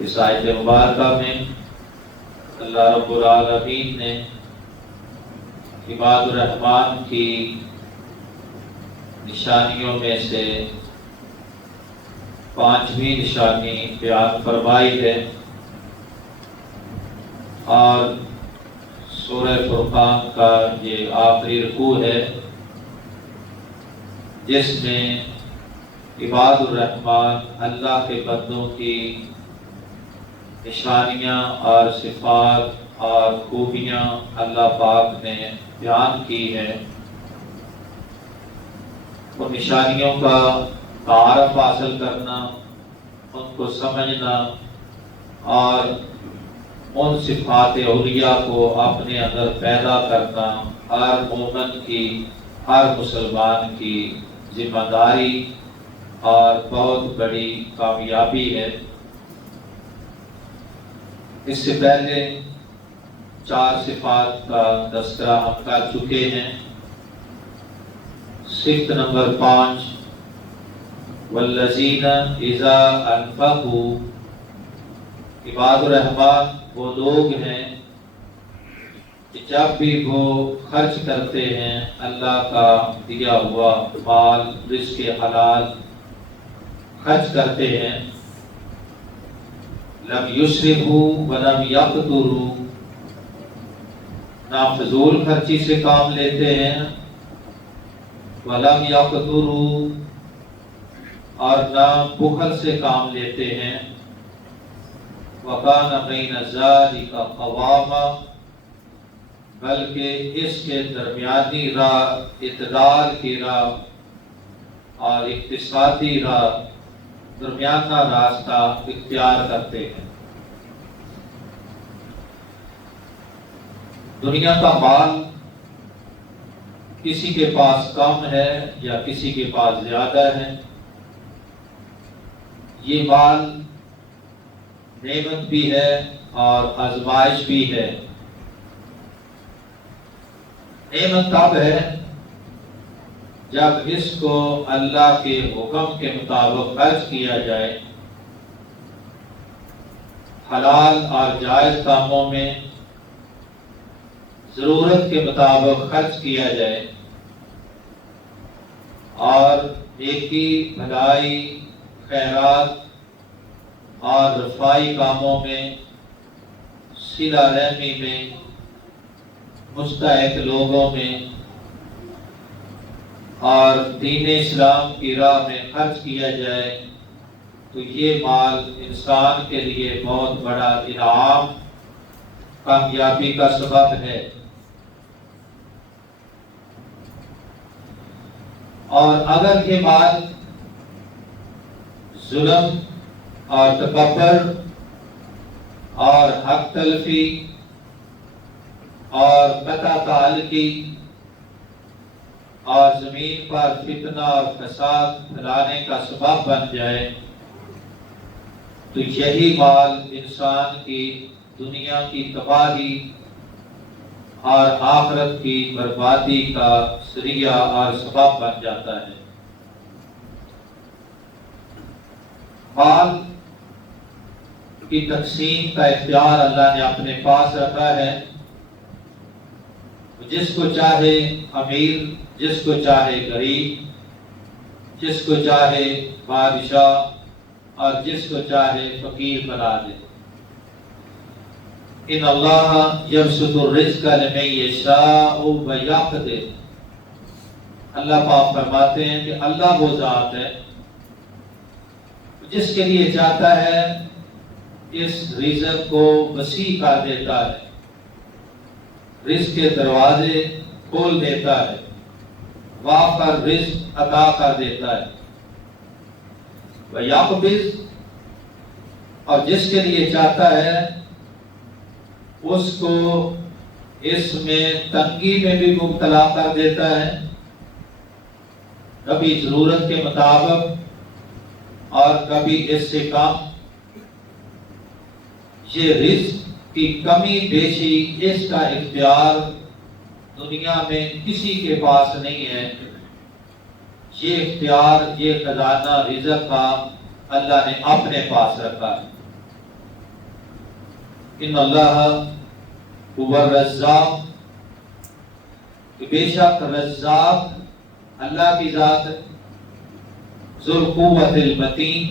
اس آیت مبارکہ میں اللہ رب العالمین نے عباد الرحمن کی نشانیوں میں سے 5ویں نشانی بیان فرمائی ہے، اور سورہ فرقان کا یہ آخری رکوع ہے جس میں عباد الرحمن اللہ کے بندوں کی نشانیاں اور صفات اور خوبیاں اللہ پاک نے بیان کی ہیں۔ ان نشانیوں کا تعارف حاصل کرنا، ان کو سمجھنا اور ان صفات علیہ کو اپنے اندر پیدا کرنا ہر مومن کی، ہر مسلمان کی ذمہ داری اور بہت بڑی کامیابی ہے۔ اس سے پہلے 4 صفات کا تذکرہ ہم کر چکے ہیں۔ صفت نمبر 5، والذین اذا انفقوا، عباد الرحمن وہ لوگ ہیں کہ جب بھی وہ خرچ کرتے ہیں اللہ کا دیا ہوا مال، رزق حلال خرچ کرتے ہیں، لم یسرفوا ولم یقتروا، نہ فضول خرچی سے کام لیتے ہیں، ولم یقتروا، اور نہ بخل سے کام لیتے ہیں، وکان بین ذلک قواما، بلکہ اس کے درمیانی راہ، اعتدال کی راہ اور اقتصادی راہ، درمیانہ راستہ اختیار کرتے ہیں۔ دنیا کا مال کسی کے پاس کم ہے یا کسی کے پاس زیادہ ہے، یہ مال نعمت بھی ہے اور آزمائش بھی ہے۔ نعمت تب ہے جب اس کو اللہ کے حکم کے مطابق خرچ کیا جائے، حلال اور جائز کاموں میں ضرورت کے مطابق خرچ کیا جائے، اور نیکی، بھلائی، خیرات اور رفائی کاموں میں، صلہ رحمی میں، مستحق لوگوں میں اور دین اسلام کی راہ میں خرچ کیا جائے، تو یہ مال انسان کے لیے بہت بڑا انعام، کامیابی کا سبب ہے۔ اور اگر یہ مال ظلم اور تکبر اور حق تلفی اور قطع تعلقی اور زمین پر فتنہ اور فساد پھیلانے کا سبب بن جائے، تو یہی مال انسان کی دنیا کی تباہی اور آخرت کی بربادی کا ذریعہ اور سبب بن جاتا ہے۔ مال کی تقسیم کا اختیار اللہ نے اپنے پاس رکھا ہے، جس کو چاہے امیر، جس کو چاہے غریب، جس کو چاہے بادشاہ اور جس کو چاہے فقیر بنا دے۔ ان اللہ یبسط الرزق لمن یشاء ویقدر، اللہ پاک فرماتے ہیں کہ اللہ وہ ذات ہے جس کے لیے چاہتا ہے اس رزق کو وسیع کر دیتا ہے، رزق کے دروازے کھول دیتا ہے، وافر رزق عطا کر دیتا ہے۔ وَيَقْبِضْ، اور جس کے لیے چاہتا ہے اس کو اس میں تنگی میں بھی مبتلا کر دیتا ہے، کبھی ضرورت کے مطابق اور کبھی اس سے کم۔ یہ رزق کی کمی بیشی، اس کا اختیار دنیا میں کسی کے پاس نہیں ہے۔ یہ اختیار، یہ خزانہ رزق کا اللہ نے اپنے پاس رکھا ہے۔ ان اللہ هو الرزاق، کہ بے شک رزاق اللہ کی ذات ہے، ذو القوت المتین،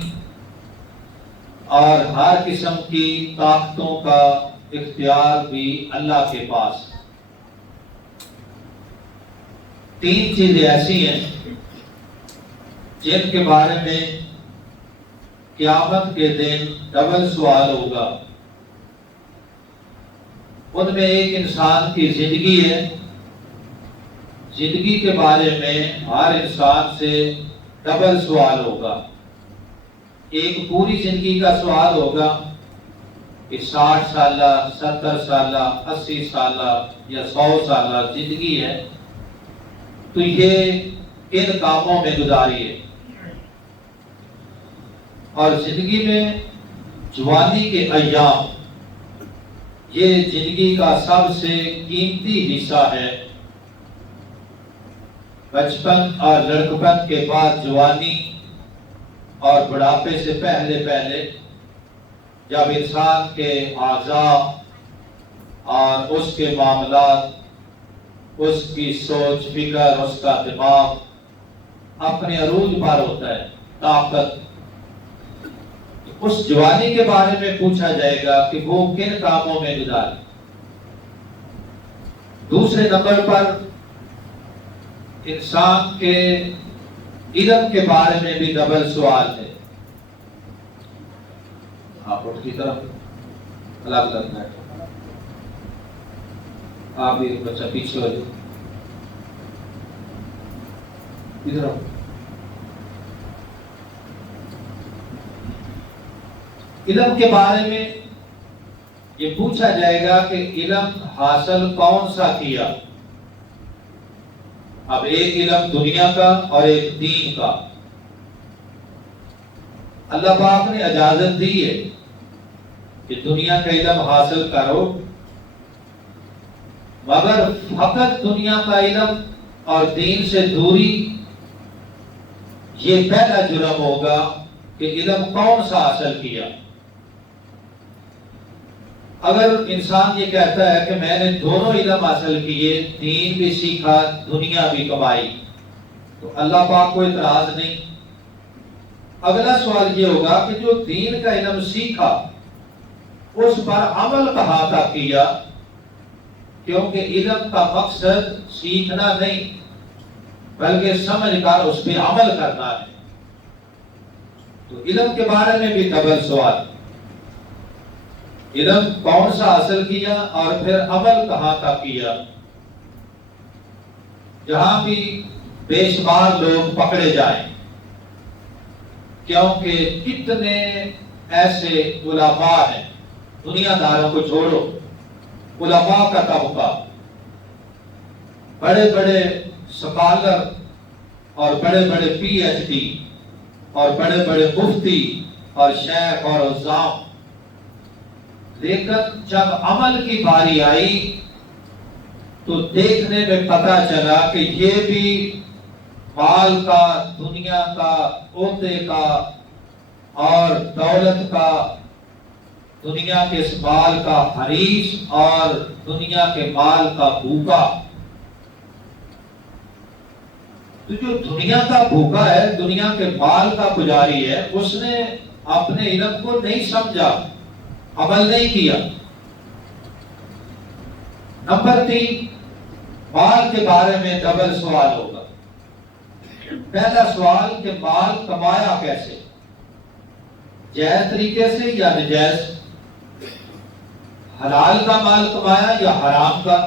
اور ہر قسم کی طاقتوں کا اختیار بھی اللہ کے پاس ہے۔ تین چیزیں ایسی ہیں جن کے بارے میں قیامت کے دن ڈبل سوال ہوگا۔ ان میں ایک انسان کی زندگی ہے، زندگی کے بارے میں ہر انسان سے ڈبل سوال ہوگا۔ ایک پوری زندگی کا سوال ہوگا کہ 60 سالہ، 70 سالہ، 80 سالہ یا 100 سالہ زندگی ہے تو یہ کن کاموں میں گزاری ہے۔ اور زندگی میں جوانی کے ایام یہ زندگی کا سب سے قیمتی حصہ ہے۔ بچپن اور لڑکپن کے بعد جوانی اور بڑھاپے سے پہلے جب انسان کے اعضاء اور اس کے معاملات، اس کی سوچ فکر، اس کا دماغ اپنے عروج پر ہوتا ہے، طاقت، اس جوانی کے بارے میں پوچھا جائے گا کہ وہ کن کاموں میں گزارے۔ دوسرے نمبر پر انسان کے علم کے بارے میں بھی ڈبل سوال ہے۔ آپ اٹھ کی طرف الگ الگ بیٹھو، آپ بھی بچہ پیچھے ہو جائے، ادھر آؤ۔ علم کے بارے میں یہ پوچھا جائے گا کہ علم حاصل کون سا کیا۔ اب ایک علم دنیا کا اور ایک دین کا۔ اللہ پاک نے اجازت دی ہے کہ دنیا کا علم حاصل کرو، مگر فقط دنیا کا علم اور دین سے دوری یہ پہلا جرم ہوگا کہ علم کون سا حاصل کیا۔ اگر انسان یہ کہتا ہے کہ میں نے دونوں علم حاصل کیے، دین بھی سیکھا، دنیا بھی کمائی، تو اللہ پاک کو اعتراض نہیں۔ اگلا سوال یہ ہوگا کہ جو دین کا علم سیکھا اس پر عمل کہاں تک کیا، کیونکہ علم کا مقصد سیکھنا نہیں بلکہ سمجھ کر اس پہ عمل کرنا ہے۔ تو علم کے بارے میں بھی ڈبل سوال، علم کون سا حاصل کیا اور پھر عمل کہاں تک کیا۔ جہاں بھی بے شمار لوگ پکڑے جائیں، کیونکہ کتنے ایسے علماء ہیں، دنیا داروں کو چھوڑو، علماء کا طبقہ، بڑے بڑے سکالر اور بڑے بڑے پی ایچ ڈی اور بڑے بڑے مفتی اور شیخ اور عظام، لیکن جب عمل کی باری آئی تو دیکھنے میں پتہ چلا کہ یہ بھی مال کا، دنیا کا، عہدے کا اور دولت کا، دنیا کے اس مال کا حریص اور دنیا کے مال کا بھوکا۔ تو جو دنیا کا بھوکا ہے، دنیا کے مال کا پجاری ہے، اس نے اپنے علم کو نہیں سمجھا، عمل نہیں کیا۔ نمبر 3، مال کے بارے میں ڈبل سوال ہوگا۔ پہلا سوال کہ مال کمایا کیسے، جائز طریقے سے یا ناجائز، حلال کا مال کمایا یا حرام کا،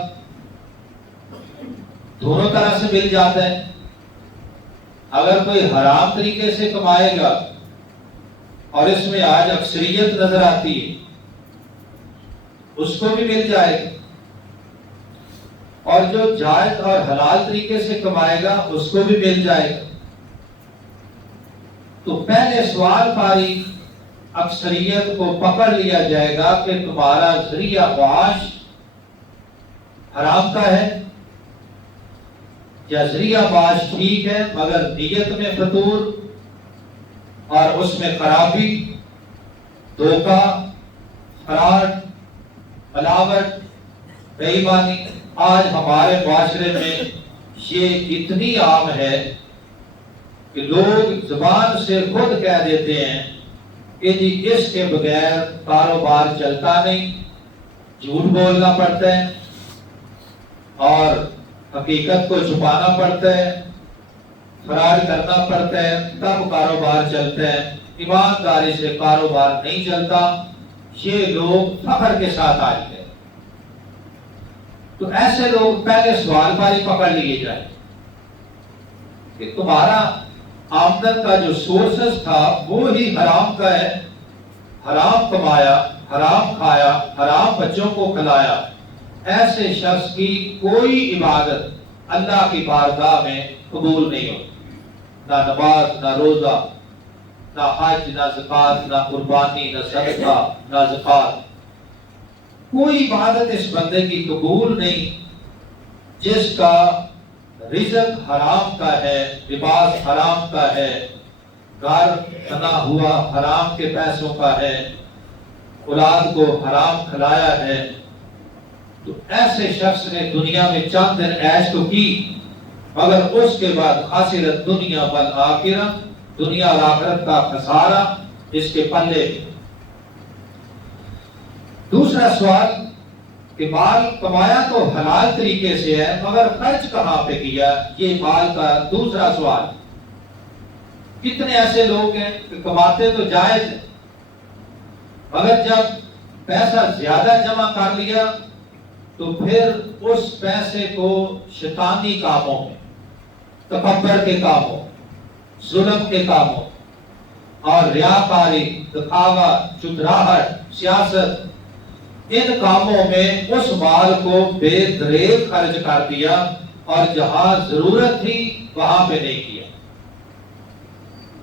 دونوں طرح سے مل جاتا ہے۔ اگر کوئی حرام طریقے سے کمائے گا، اور اس میں آج اکثریت نظر آتی ہے، اس کو بھی مل جائے گا، اور جو جائز اور حلال طریقے سے کمائے گا اس کو بھی مل جائے گا۔ تو پہلے سوال پاری اکثریت کو پکڑ لیا جائے گا کہ تمہارا ذریعہ معاش حرام کا ہے یا ذریعہ معاش ٹھیک ہے مگر نیت میں فطور اور اس میں خرابی، دھوکہ، فراڈ ملاوٹ، بے ایمانی آج ہمارے معاشرے میں یہ اتنی عام ہے کہ لوگ زبان سے خود کہہ دیتے ہیں کہ جی اس کے بغیر کاروبار چلتا نہیں، جھوٹ بولنا پڑتا ہے اور حقیقت کو چھپانا پڑتا ہے، فراڈ کرنا پڑتا ہے تب کاروبار چلتا ہے، ایمانداری سے کاروبار نہیں چلتا۔ یہ لوگ فخر کے ساتھ آج ہیں۔ تو ایسے لوگ پہلے سوال پر ہی پکڑ لیے جائیں کہ تمہارا آمدن کا جو سورسز تھا وہ ہی حرام کا ہے، حرام کمایا، حرام کھایا، حرام بچوں کو کھلایا، ایسے شخص کی کوئی عبادت اللہ کی بارگاہ میں قبول نہیں ہوتی، نہ نماز، نہ روزہ، نہ حج، نہ زکوٰۃ، نہ قربانی، نہ صدقہ، نہ زکوٰۃ، کوئی عبادت اس بندے کی قبول نہیں جس کا رزق حرام کا ہے، لباس حرام کا ہے، گھر بنا ہوا حرام کے پیسوں کا ہے، اولاد کو حرام کھلایا ہے۔ تو ایسے شخص نے دنیا میں چند دن عیش تو کی، مگر اس کے بعد خاسرت دنیا والآخرہ، دنیا اور آخرت کا خسارہ اس کے پلے۔ دوسرا سوال کہ مال کمایا تو حلال طریقے سے ہے مگر خرچ کہاں پہ کیا، یہ مال کا دوسرا سوال۔ کتنے ایسے لوگ ہیں کہ کماتے تو جائز ہے مگر جب پیسہ زیادہ جمع کر لیا تو پھر اس پیسے کو شیطانی کاموں میں، تکبر کے کاموں، ظلم کے کاموں اور ریاکاری، دکھاوا، چتراہٹ، سیاست، ان کاموں میں اس مال کو بے دریغ خرچ کر دیا اور جہاں ضرورت تھی وہاں پہ نہیں کیا۔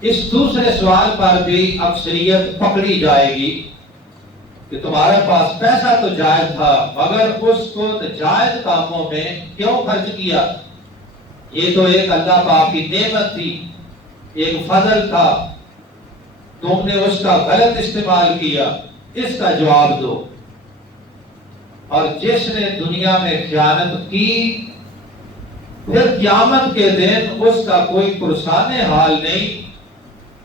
اس دوسرے سوال پر بھی اکثریت پکڑی جائے گی کہ تمہارے پاس پیسہ تو جائز تھا مگر اس کو ناجائز کاموں میں کیوں خرچ کیا؟ یہ تو ایک اللہ پاک کی نعمت تھی، ایک فضل تھا، تم نے اس کا غلط استعمال کیا، اس کا جواب دو۔ اور جس نے دنیا میں خیانت کی پھر قیامت کے دن اس کا کوئی پرسان حال نہیں،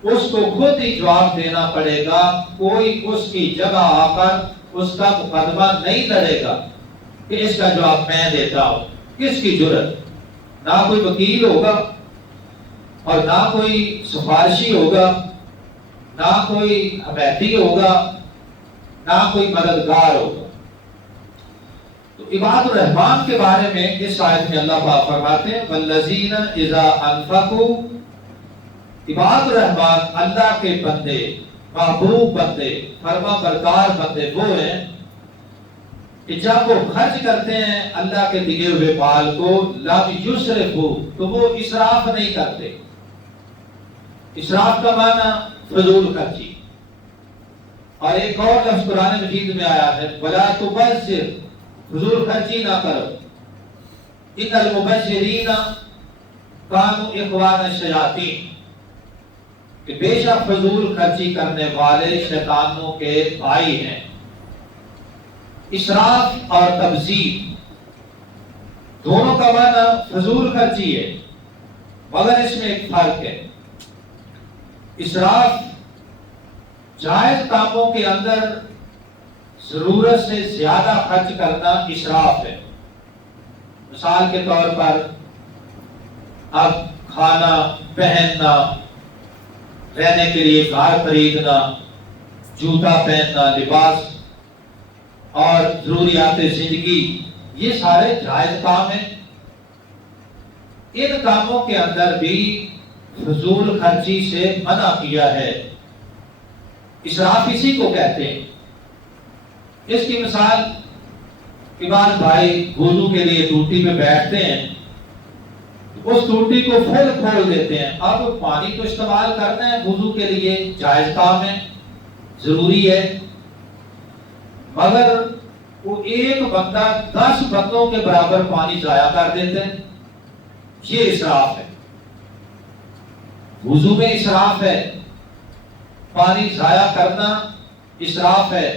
اس کو خود ہی جواب دینا پڑے گا، کوئی اس کی جگہ آ کر اس کا مقدمہ نہیں لڑے گا کہ اس کا جواب میں دیتا ہوں۔ کس کی جرت؟ نہ کوئی وکیل ہوگا اور نہ کوئی سفارشی ہوگا، نہ کوئی حمیتی ہوگا، نہ کوئی مددگار ہوگا۔ تو عباد الرحمان کے بارے میں اس آیت میں اللہ پاک فرماتے ہیں والذین اذا انفقوا، عباد الرحمان اللہ کے بندے، محبوب بندے، فرما بردار بندے وہ ہیں کہ جب وہ خرچ کرتے ہیں اللہ کے دیے ہوئے مال کو لم یسرفوا، تو وہ اسراف نہیں کرتے۔ اسراف کا معنی فضول خرچی، اور ایک اور لفظ قرآن مجید میں آیا ہے ولا تبذر، فضول خرچی نہ کرو، ان المبذرین کانوا اخوان الشیاطین، کہ بے شک فضول خرچی کرنے والے شیطانوں کے بھائی ہیں۔ اسراف اور تبذیر دونوں کا معنی فضول خرچی ہے مگر اس میں ایک فرق ہے۔ اسراف جائز کاموں کے اندر ضرورت سے زیادہ خرچ کرنا اسراف ہے۔ مثال کے طور پر اب کھانا، پہننا، رہنے کے لیے گھر خریدنا، جوتا پہننا، لباس اور ضروریات زندگی، یہ سارے جائز کام ہیں۔ ان کاموں کے اندر بھی فضول خرچی سے منع کیا ہے۔ اسراف اسی کو کہتے ہیں۔ اس کی مثال کہ بعض بھائی وضو کے لیے ٹوٹی پہ بیٹھتے ہیں، اس ٹوٹی کو کھول دیتے ہیں۔ اب پانی تو استعمال کرنا ہے وضو کے لیے، جائز کام ہے، ضروری ہے، مگر وہ ایک بندہ 10 بندوں کے برابر پانی ضائع کر دیتے ہیں، یہ اسراف ہے۔ وضو میں اسراف ہے، پانی ضائع کرنا اسراف ہے،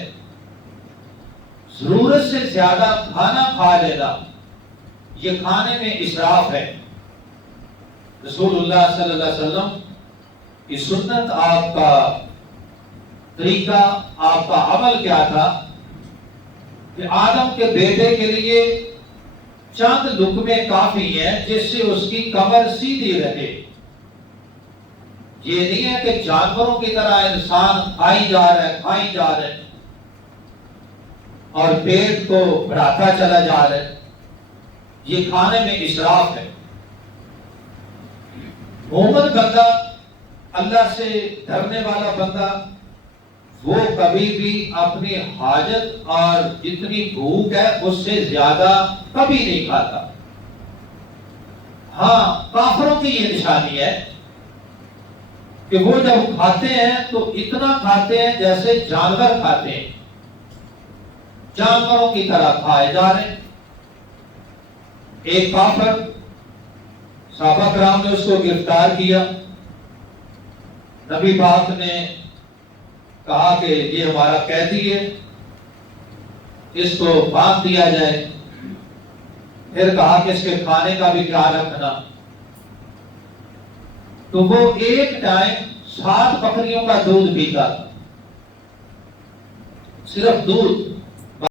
ضرورت سے زیادہ کھانا کھا لینا یہ کھانے میں اسراف ہے۔ رسول اللہ صلی اللہ علیہ وسلم کی سنت، آپ کا طریقہ، آپ کا عمل کیا تھا کہ آدم کے بیٹے کے لیے چند لقمے کافی ہیں جس سے اس کی کمر سیدھی رہے۔ یہ نہیں ہے کہ جانوروں کی طرح انسان کھائی جا رہا ہے اور پیٹ کو بڑھاتا چلا جا رہا ہے، یہ کھانے میں اسراف ہے۔ مومن بندہ، اللہ سے ڈرنے والا بندہ، وہ کبھی بھی اپنی حاجت اور جتنی بھوک ہے اس سے زیادہ کبھی نہیں کھاتا۔ ہاں، کافروں کی یہ نشانی ہے کہ وہ جب کھاتے ہیں تو اتنا کھاتے ہیں جیسے جانور کھاتے ہیں، جانوروں کی طرح کھائے جا رہے ہیں۔ ایک کافر، صحابہ کرام نے اس کو گرفتار کیا، نبی پاک نے کہا کہ یہ ہمارا قیدی ہے، اس کو باندھ دیا جائے۔ پھر کہا کہ اس کے کھانے کا بھی خیال رکھنا۔ تو وہ ایک ٹائم 7 بکریوں کا دودھ پیتا تھا، صرف دودھ۔